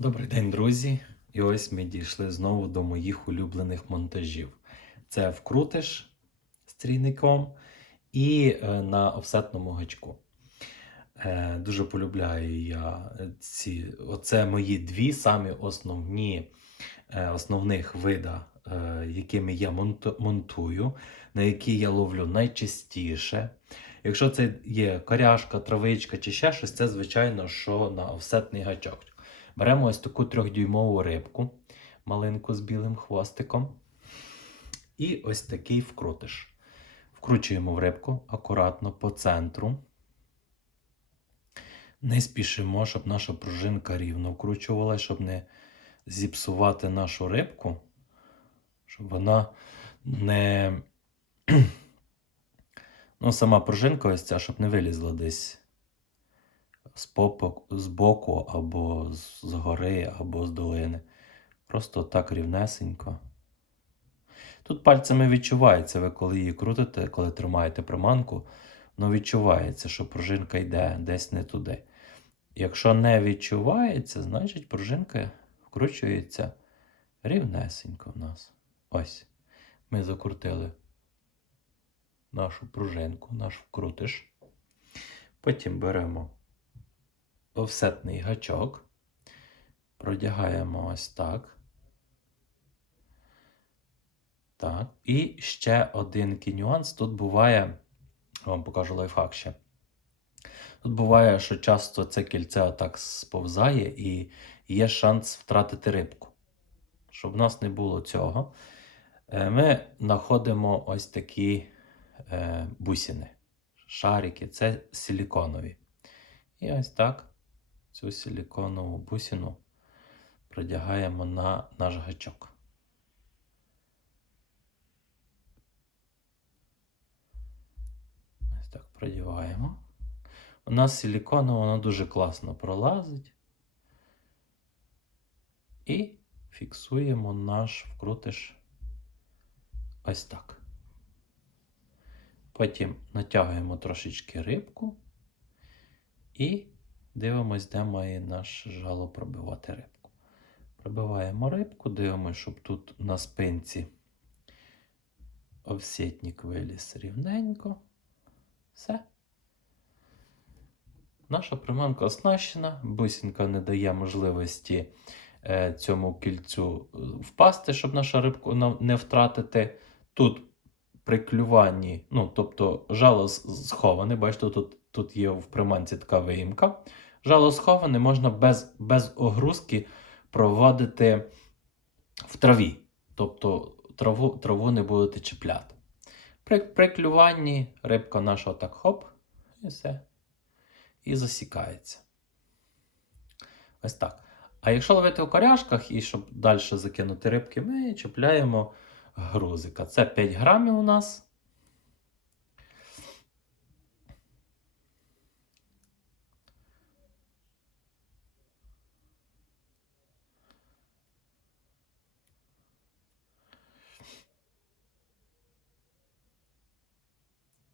Добрий день, друзі! І ось ми дійшли знову до моїх улюблених монтажів. Це вкрутиш з трійником і е, на офсетному гачку. Е, дуже полюбляю я ці. Оце мої дві самі основні е, основних вида, якими я монтую, на які я ловлю найчастіше. Якщо це є коряшка, травичка чи ще щось, це звичайно, що на офсетний гачок. Беремо ось таку трьохдюймову рибку, малинку з білим хвостиком. І ось такий вкрутиш. Вкручуємо в рибку акуратно по центру. Не спішимо, щоб наша пружинка рівно вкручувала, щоб не зіпсувати нашу рибку, щоб вона не. Ну, сама пружинка ось ця, щоб не вилізла десь з, боку, або з гори, або з долини. Просто так рівнесенько. Тут пальцями відчувається, ви коли її крутите, коли тримаєте приманку, ну відчувається, що пружинка йде десь не туди. Якщо не відчувається, значить пружинка вкручується рівнесенько в нас. Ось. Ми закрутили нашу пружинку, наш вкрутиш. Потім беремо офсетний гачок, продягаємо ось так. Так. І ще один нюанс. Тут буває, я вам покажу лайфхак ще. Тут буває, що часто це кільце отак сповзає і є шанс втратити рибку. Щоб в нас не було цього, е, ми знаходимо ось такі е, бусини. Шарики, це силіконові. І ось так цю силіконову бусину продягаємо на наш гачок. Ось так продіваємо. У нас силіконово воно дуже класно пролазить. І фіксуємо наш вкрутиш ось так. Потім натягуємо трошечки рибку і дивимось, де має наш жало пробивати рибку. Пробиваємо рибку, дивимося, щоб тут на спинці овсетник виліз рівненько. Все. Наша приманка оснащена, бусинка не дає можливості е, цьому кільцю е, впасти, щоб наша рибку не втратити. Тут при клюванні, ну, тобто жало сховане, бачите, тут, тут є в приманці така виїмка. Жало сховане можна без, без огрузки проводити в траві. Тобто траву, траву не будете чіпляти. При, при клюванні рибка наша так хоп, і все. І засікається. Ось так. А якщо ловити у коряшках і щоб далі закинути рибки, ми чіпляємо грузика. Це 5 грамів у нас.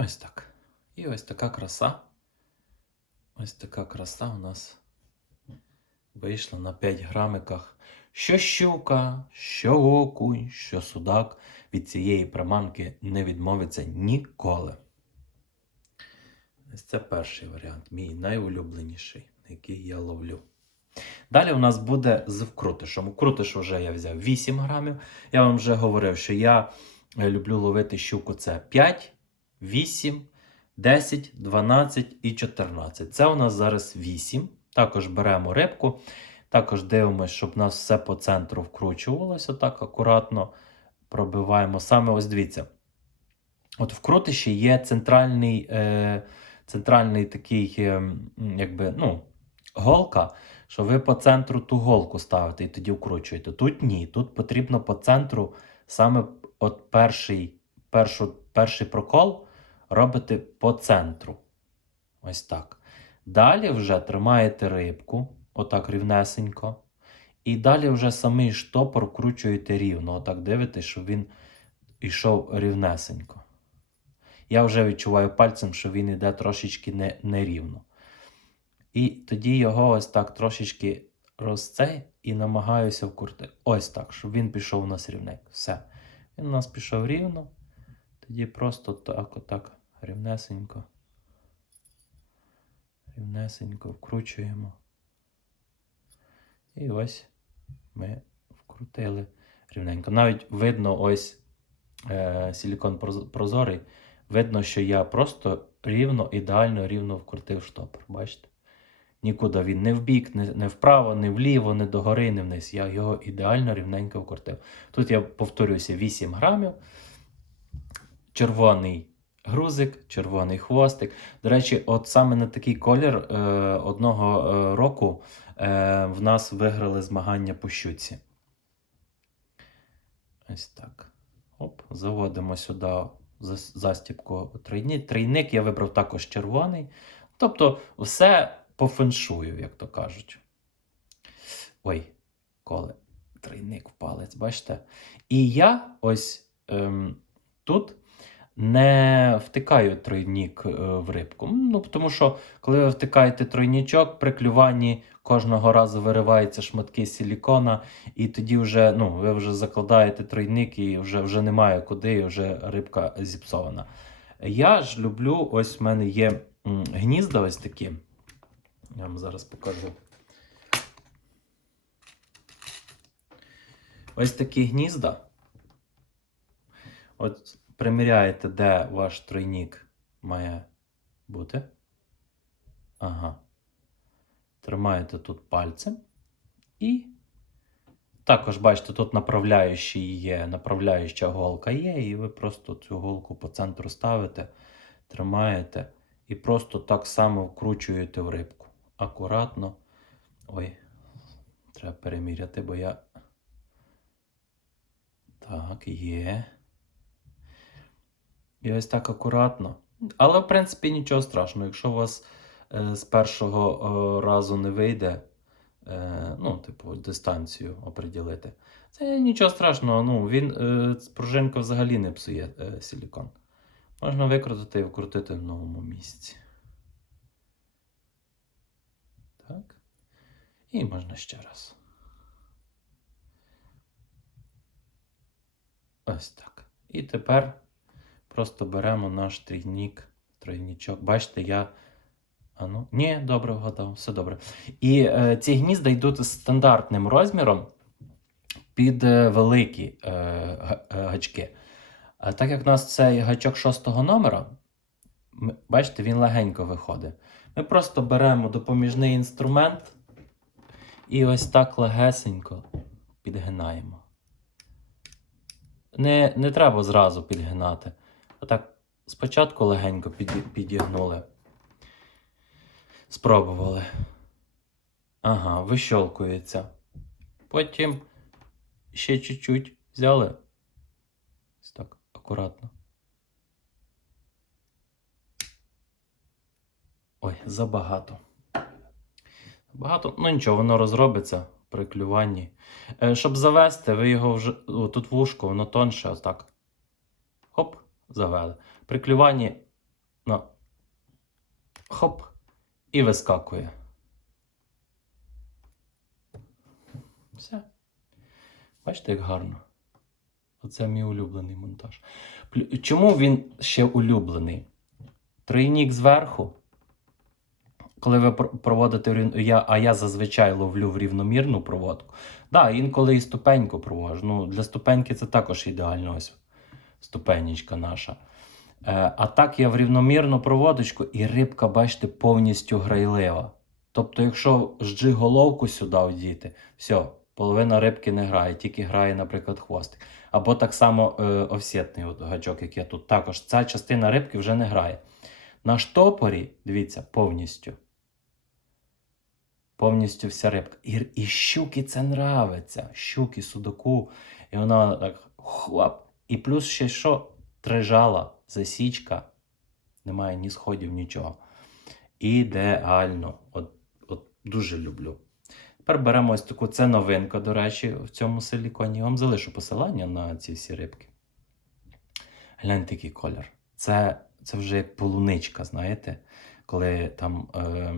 Ось так. І ось така краса. Ось така краса у нас вийшла на 5 грамиках. Що щука, що окунь, що судак від цієї приманки не відмовиться ніколи. Ось це перший варіант, мій найулюбленіший, який я ловлю. Далі у нас буде з вкрутишем. Вкрутиш вже я взяв 8 грамів. Я вам вже говорив, що я люблю ловити щуку це 5, 8, 10, 12 і 14. Це у нас зараз 8. Також беремо рибку. Також дивимося, щоб у нас все по центру вкручувалося так акуратно пробиваємо. Саме ось дивіться. От в крутиші є центральний, е, центральний такий, е, якби, ну, голка, що ви по центру ту голку ставите і тоді вкручуєте. Тут ні. Тут потрібно по центру саме от перший, першу, перший прокол робити по центру. Ось так. Далі вже тримаєте рибку, отак рівнесенько. І далі вже самий штопор вкручуєте рівно. Отак дивитесь, щоб він йшов рівнесенько. Я вже відчуваю пальцем, що він йде трошечки нерівно. І тоді його ось так трошечки розцей і намагаюся вкрутити. Ось так, щоб він пішов у нас рівненько. Все. Він у нас пішов рівно. Тоді просто так, отак, рівнесенько. Рівнесенько вкручуємо. І ось ми вкрутили рівненько. Навіть видно ось е, силікон прозорий. Видно, що я просто рівно, ідеально рівно вкрутив штопор. Бачите? Нікуди він не вбік, не, не вправо, не вліво, не догори, не вниз. Я його ідеально рівненько вкрутив. Тут я повторюся 8 грамів. Червоний грузик, червоний хвостик. До речі, от саме на такий колір е, одного е, року е, в нас виграли змагання по щуці. Ось так. Оп, заводимо сюди зас- застібку тройні- трійник. Я вибрав також червоний. Тобто, все по феншую, як то кажуть. Ой, коле, тройник в палець, бачите? І я ось ем, тут не втикаю тройнік е, в рибку. Ну, тому що, коли ви втикаєте тройнічок, при клюванні кожного разу вириваються шматки силікона, і тоді вже ну, ви вже закладаєте тройник і вже, вже немає куди, і вже рибка зіпсована. Я ж люблю, ось в мене є гнізда ось такі. Я вам зараз покажу. Ось такі гнізда. От приміряєте, де ваш тройнік має бути. Ага. Тримаєте тут пальцем. І також, бачите, тут направляючий є, направляюча голка є, і ви просто цю голку по центру ставите, тримаєте і просто так само вкручуєте в рибку. Акуратно. Ой, треба переміряти, бо я. Так, є. І ось так акуратно. Але, в принципі, нічого страшного. Якщо у вас е, з першого е, разу не вийде, е, ну, типу, дистанцію оприділити, це нічого страшного. Ну, він е, пружинка взагалі не псує е, силікон. Можна викрутити і вкрутити в новому місці. Так. І можна ще раз. Ось так. І тепер просто беремо наш трійник, тройнічок. Бачите, я. А ну, ні, добре вгадав, все добре. І е, ці гнізда йдуть стандартним розміром під е, великі е, е, гачки. А так як у нас цей гачок шостого номера, ми- бачите, він легенько виходить. Ми просто беремо допоміжний інструмент і ось так легесенько підгинаємо. Не, не треба зразу підгинати. Отак спочатку легенько підігнули. Спробували. Ага, вищолкується. Потім ще чуть-чуть взяли. Ось так, акуратно. Ой, забагато. Багато, ну нічого, воно розробиться при клюванні. Е, щоб завести, ви його вже тут вушко, воно тонше, отак. Завели. При клюванні, ну, хоп, і вискакує. Все. Бачите, як гарно. Оце мій улюблений монтаж. Чому він ще улюблений? Тройнік зверху. Коли ви проводите, я, а я зазвичай ловлю в рівномірну проводку. Да, інколи і ступеньку провожу. Ну, для ступеньки це також ідеально ось ступенечка наша. Е, а так я в рівномірну проводочку, і рибка, бачите, повністю грайлива. Тобто, якщо жджиголовку сюди вдіти, все, половина рибки не грає, тільки грає, наприклад, хвостик. Або так само е, офсетний от гачок, який тут також. Ця частина рибки вже не грає. На штопорі, дивіться, повністю. Повністю вся рибка. І, і щуки це нравиться. Щуки, судаку. І вона так хлоп. І плюс ще що? Трижала, засічка. Немає ні сходів, нічого. Ідеально. От, от дуже люблю. Тепер беремо ось таку, це новинка, до речі, в цьому силіконі. Вам залишу посилання на ці всі рибки. Гляньте, який колір. Це, це вже полуничка, знаєте, коли там е,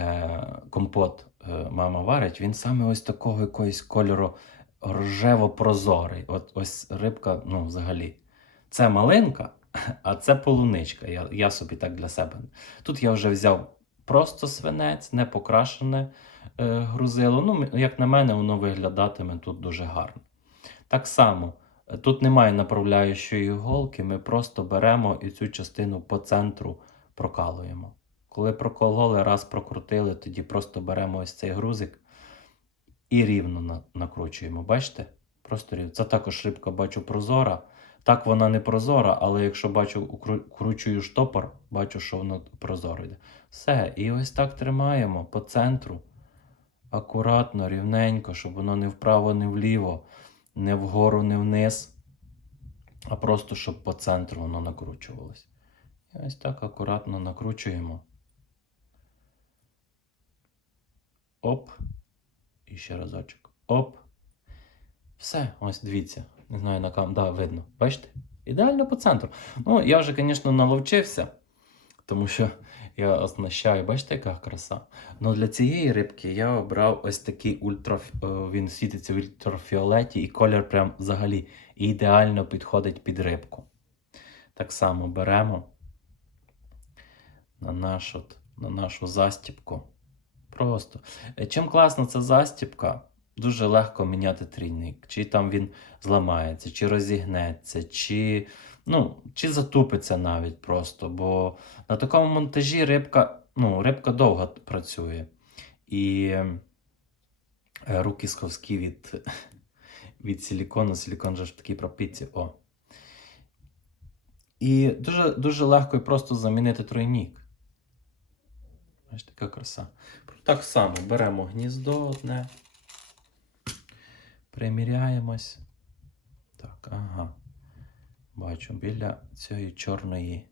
е, компот е, мама варить, він саме ось такого якогось кольору рожево-прозорий. От ось рибка, ну, взагалі. Це малинка, а це полуничка. Я, я собі так для себе. Тут я вже взяв просто свинець, не покрашене е, грузило. Ну, як на мене, воно виглядатиме тут дуже гарно. Так само, е, тут немає направляючої голки, ми просто беремо і цю частину по центру прокалуємо. Коли прокололи, раз прокрутили, тоді просто беремо ось цей грузик і рівно накручуємо. Бачите? Просто рівно. Це також рибка, бачу, прозора. Так вона не прозора, але якщо бачу, кручую штопор, бачу, що воно прозоро йде. Все, і ось так тримаємо по центру. Акуратно, рівненько, щоб воно не вправо, не вліво, не вгору, не вниз, а просто щоб по центру воно накручувалось. І ось так акуратно накручуємо. Оп. І ще разочок. Оп. Все, ось дивіться. Не знаю на кам. Да, видно. Бачите? Ідеально по центру. Ну, я вже, звісно, наловчився, тому що я оснащаю, бачите, яка краса. Ну для цієї рибки я обрав ось такий ультра. е, Він світиться в ультрафіолеті, і колір прям взагалі ідеально підходить під рибку. Так само беремо на, наш от, на нашу застіпку. Просто. Е, Чим класна ця застіпка, дуже легко міняти трійник. Чи там він зламається, чи розігнеться, чи, ну, чи затупиться навіть просто. Бо на такому монтажі рибка, ну, рибка довго працює. І е, руки сховські від, від силікону. Силікон же ж такий пропитці. О. І дуже, дуже легко і просто замінити тройнік. Ось така краса. Так само беремо гніздо одне. Приміряємось. Так, ага. Бачу, біля цієї чорної.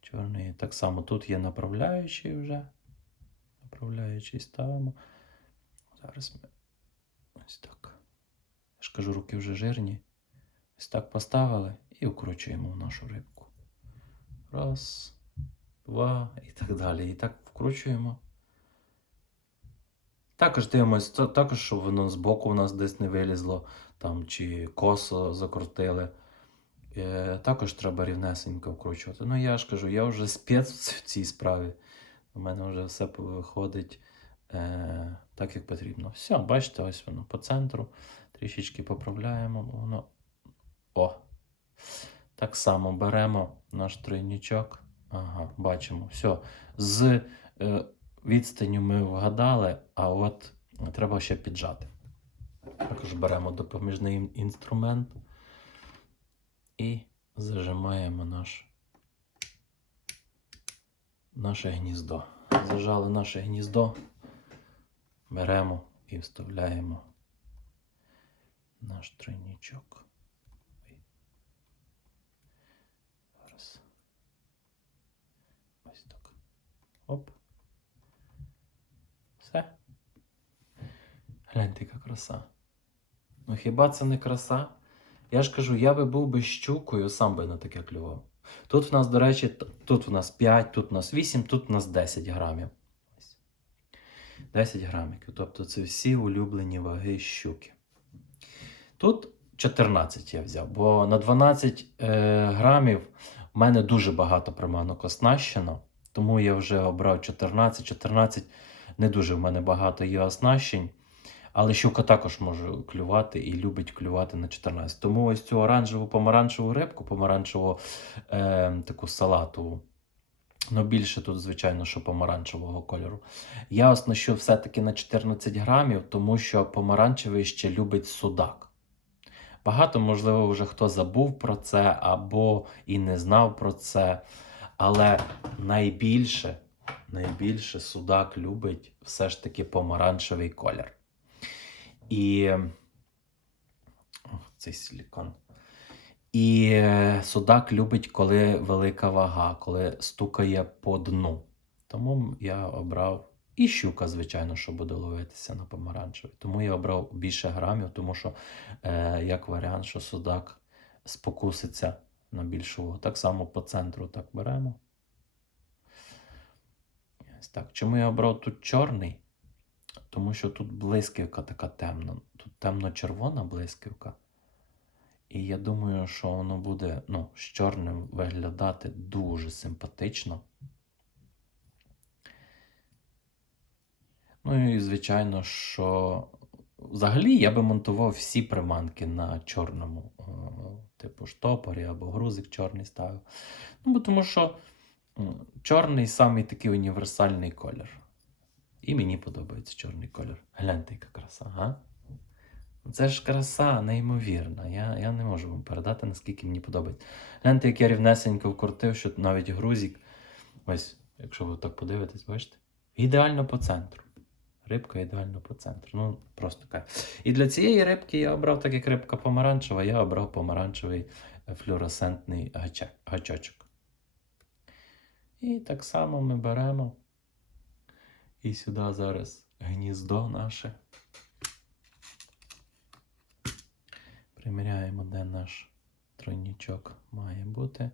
Чорної. Так само тут є направляючий вже. Направляючий ставимо. Зараз ми ось так. Я ж кажу, руки вже жирні. Ось так поставили і вкручуємо в нашу рибку. Раз, два і так далі. І так вкручуємо. Також дивимось, та- також, щоб воно збоку у нас десь не вилізло, там, чи косо закрутили. Е, також треба рівнесенько вкручувати. Ну, я ж кажу, я вже спец в цій справі. У мене вже все виходить е, так, як потрібно. Все, бачите, ось воно по центру. Трішечки поправляємо. Воно. О! Так само беремо наш тройнічок. Ага, бачимо. Все. З е, відстанню ми вгадали, а от треба ще піджати. Також беремо допоміжний інструмент і зажимаємо наш, наше гніздо. Зажали наше гніздо, беремо і вставляємо наш тройнічок. Ой. Зараз. Ось так. Оп. Все. Гляньте, яка краса. Ну хіба це не краса? Я ж кажу, я би був би щукою, сам би на таке клював. Тут в нас, до речі, тут в нас 5, тут в нас 8, тут в нас 10 грамів. Ось. 10 грамів. Тобто це всі улюблені ваги щуки. Тут 14 я взяв, бо на 12 е, грамів в мене дуже багато приманок оснащено, тому я вже обрав 14. 14 не дуже в мене багато є оснащень. Але щука також може клювати і любить клювати на 14. Тому ось цю оранжеву помаранчеву рибку, помаранчеву е, таку салатову. Ну, більше тут, звичайно, що помаранчевого кольору. Я оснащу все-таки на 14 грамів, тому що помаранчевий ще любить судак. Багато, можливо, вже хто забув про це або і не знав про це. Але найбільше, найбільше судак любить все ж таки помаранчевий колір. І Ох, цей силікон. І е, судак любить, коли велика вага, коли стукає по дну. Тому я обрав і щука, звичайно, що буде ловитися на помаранчевий. Тому я обрав більше грамів, тому що, е, як варіант, що судак спокуситься на більшу вагу. Так само по центру так беремо. Так. Чому я обрав тут чорний? тому що тут блискавка така темна. Тут темно-червона блискавка. І я думаю, що воно буде ну, з чорним виглядати дуже симпатично. Ну і звичайно, що взагалі я би монтував всі приманки на чорному, е, типу штопорі або грузик чорний ставив. Ну, бо тому що чорний самий такий універсальний колір. І мені подобається чорний колір. Гляньте, яка краса, га? Це ж краса неймовірна. Я, я не можу вам передати, наскільки мені подобається. Гляньте, як я рівнесенько вкрутив, що навіть грузик. Ось, якщо ви так подивитесь, бачите? Ідеально по центру. Рибка ідеально по центру. Ну, просто кайф. І для цієї рибки я обрав, так як рибка помаранчева, я обрав помаранчевий флюоресцентний гачочок. І так само ми беремо. І сюди зараз гніздо наше. Приміряємо, де наш тройнічок має бути.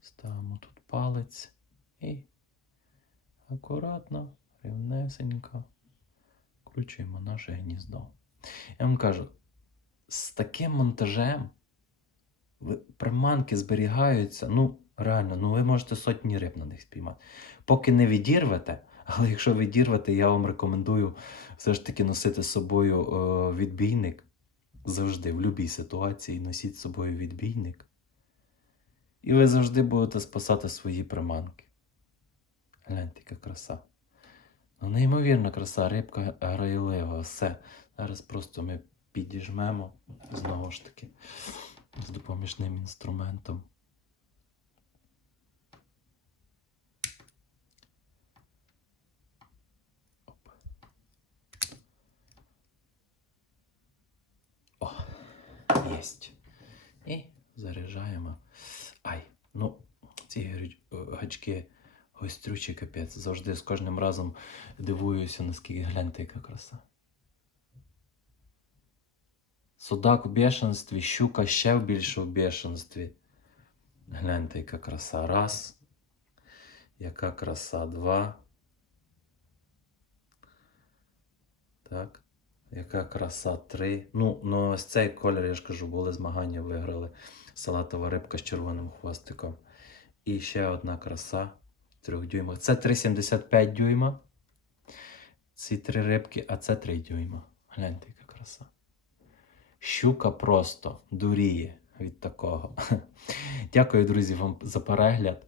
Ставимо тут палець і акуратно, рівнесенько включуємо наше гніздо. Я вам кажу, з таким монтажем приманки зберігаються, ну, реально, ну ви можете сотні риб на них спіймати. Поки не відірвете, але якщо відірвете, я вам рекомендую все ж таки носити з собою е, відбійник. Завжди, в будь-якій ситуації носіть з собою відбійник. І ви завжди будете спасати свої приманки. Гляньте, яка краса. Ну, неймовірна краса, рибка грайлива, все. Зараз просто ми підіжмемо знову ж таки з допоміжним інструментом. Єсть. І заряджаємо. Ай, ну, ці гачки гострючий капець. Завжди з кожним разом дивуюся, наскільки гляньте, яка краса. Судак у бешенстві, щука ще більше в бешенстві. Гляньте, яка краса. Раз. Яка краса. Два. Так. Яка краса. Три. Ну, ну ось цей колір, я ж кажу, були змагання, виграли. Салатова рибка з червоним хвостиком. І ще одна краса. Трьох дюймах. Це 3,75 дюйма. Ці три рибки, а це 3 дюйма. Гляньте, яка краса. Щука просто дуріє від такого. Дякую, друзі, вам за перегляд.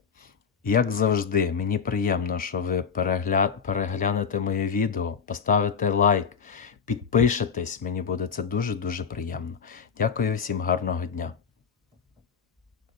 Як завжди, мені приємно, що ви перегля... переглянете моє відео, поставите лайк, підпишетесь. Мені буде це дуже-дуже приємно. Дякую всім гарного дня.